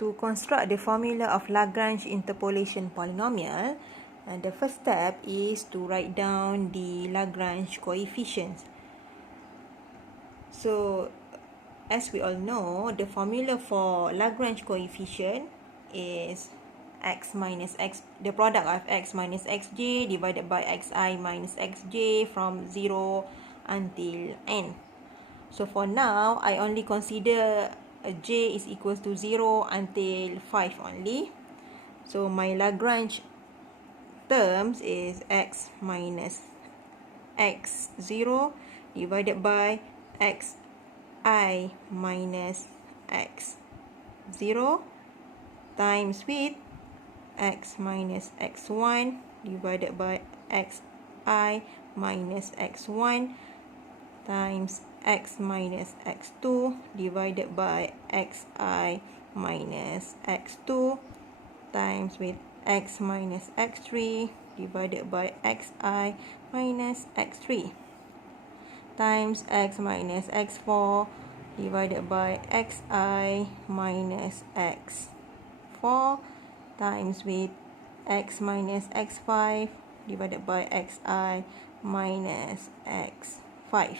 To construct the formula of Lagrange interpolation polynomial, the first step is to write down the Lagrange coefficients. So, as we all know, the formula for Lagrange coefficient is x minus x, the product of x minus xj divided by xi minus xj from 0 until n. So for now, I only consider j is equals to 0 until 5 only. So my Lagrange terms is x minus x0 divided by xi minus x0 times with x minus x1 divided by xi minus x1 times x minus x2 divided by xi minus x2 times with x minus x3 divided by xi minus x3 times x minus x4 divided by xi minus x4 times with x minus x5 divided by xi minus x5.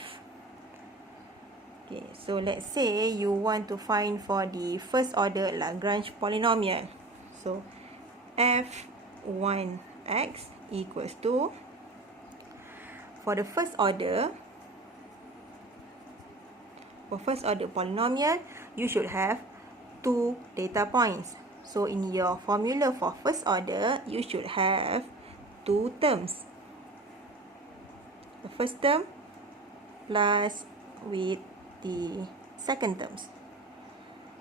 Okay, so let's say you want to find for the first order Lagrange polynomial. So f1x equals to, for first order polynomial, you should have two data points. So in your formula for first order, you should have two terms. The first term plus with the second terms.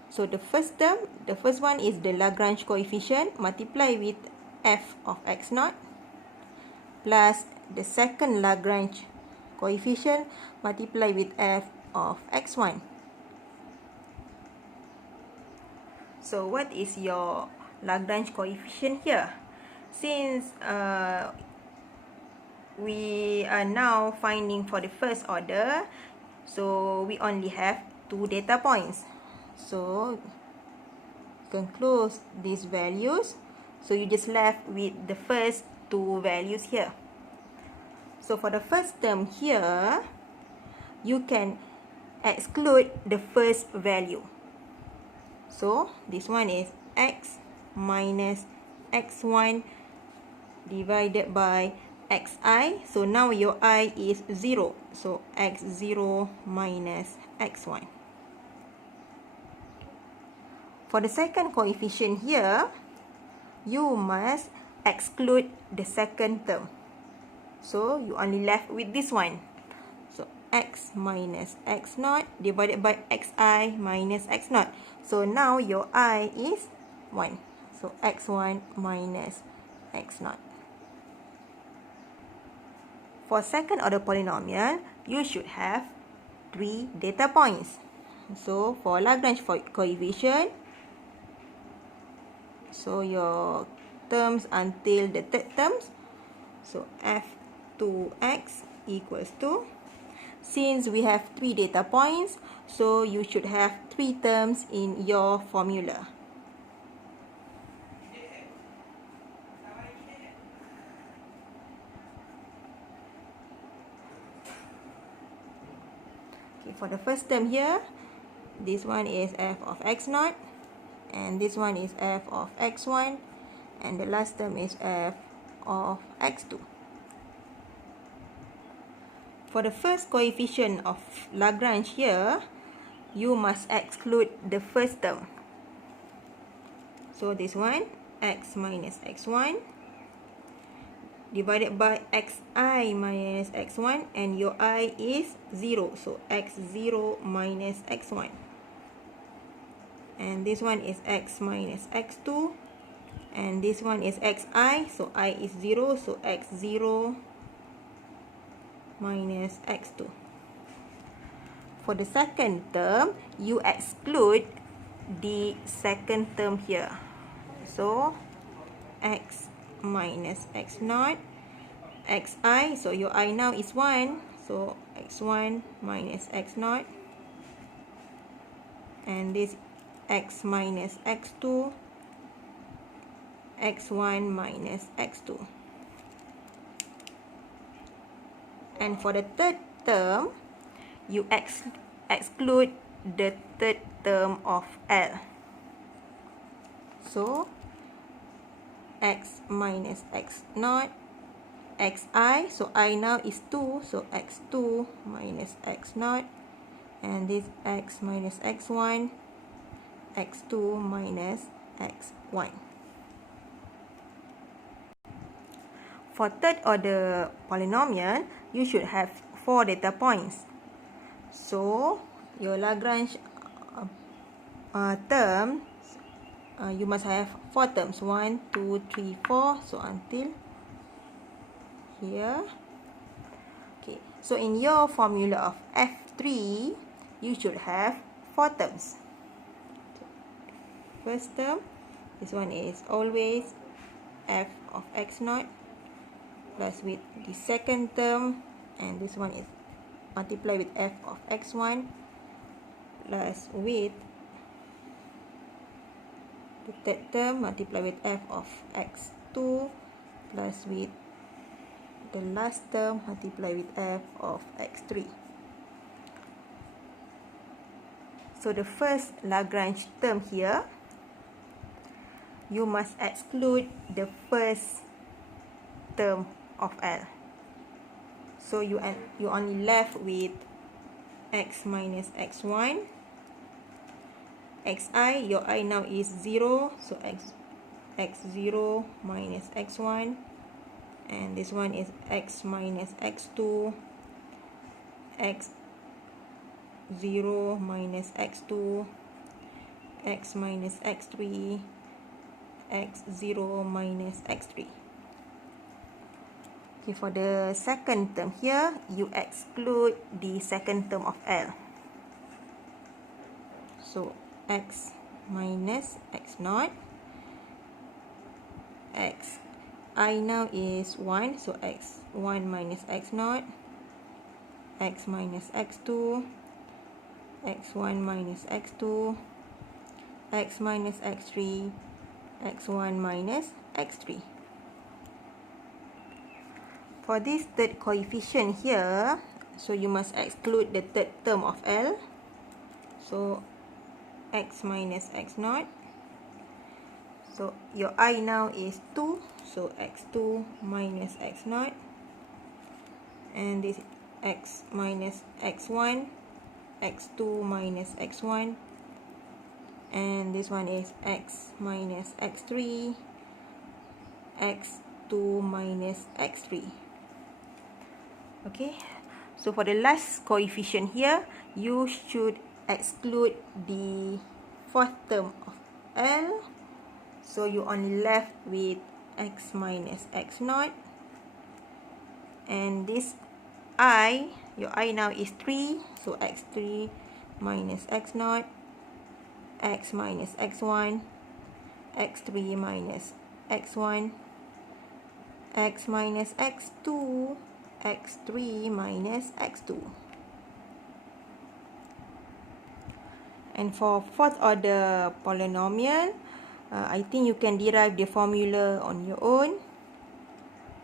So the first term, the first one is the Lagrange coefficient multiply with f of x0 plus the second Lagrange coefficient multiply with f of x1. So what is your Lagrange coefficient here? Since we are now finding for the first order, so we only have two data points. So you can close these values. So you just left with the first two values here. So for the first term here, you can exclude the first value. So this one is x minus x1 divided by xi. So now your I is 0. So x0 minus x1. For the second coefficient here, you must exclude the second term. So you only left with this one. So x minus x0 divided by xi minus x0. So now your I is 1. So x1 minus x0. For second order polynomial, you should have three data points. So for Lagrange coefficient, so your terms until the third terms, so f2x equals to, since we have three data points, so you should have three terms in your formula. For the first term here, this one is f of x0 and this one is f of x1 and the last term is f of x2. For the first coefficient of Lagrange here, you must exclude the first term. So this one, x minus x1 divided by xi minus x1 and your I is 0. So x0 minus x1. And this one is x minus x2. And this one is xi. So I is 0. So x0 minus x2. For the second term, you exclude the second term here. So x minus x0 xi, so your I now is 1, so x1 minus x0 and this x minus x2, x1 minus x2. And for the third term, you exclude the third term of L. So, x minus x naught, xi, so I now is 2, so x2 minus x naught, and this x minus x1, x2 minus x1. For third order polynomial, you should have 4 data points. So, your Lagrange term, you must have 4 terms. 1, 2, 3, 4. So, until here. Okay. So, in your formula of F3, you should have 4 terms. First term, this one is always f of x naught plus with the second term, and this one is multiply with f of x1 plus with the third term multiply with f of x2 plus with the last term multiply with f of x3. So the first Lagrange term here, you must exclude the first term of L. So you only left with x minus x1. Xi, your I now is 0. So x0 minus x1. And this one is x minus x2. x0 minus x2. X minus x3. x0 minus x3. Okay, for the second term here, you exclude the second term of L. So, x minus x naught. I now is 1, so x1 minus x naught. X minus x2. x1 minus x2. X minus x3. x1 minus x3. For this third coefficient here, so you must exclude the third term of L. So, x minus x naught. So, your I now is 2. So, x2 minus x naught. And this x minus x1. x2 minus x1. And this one is x minus x3. x2 minus x3. Okay, so for the last coefficient here, you should exclude the fourth term of L. So you only left with x minus x naught. And this I, your I now is 3. So x3 minus x naught. X minus x1. x3 minus x1. X minus x2. x3 minus x2. And for fourth order polynomial, I think you can derive the formula on your own.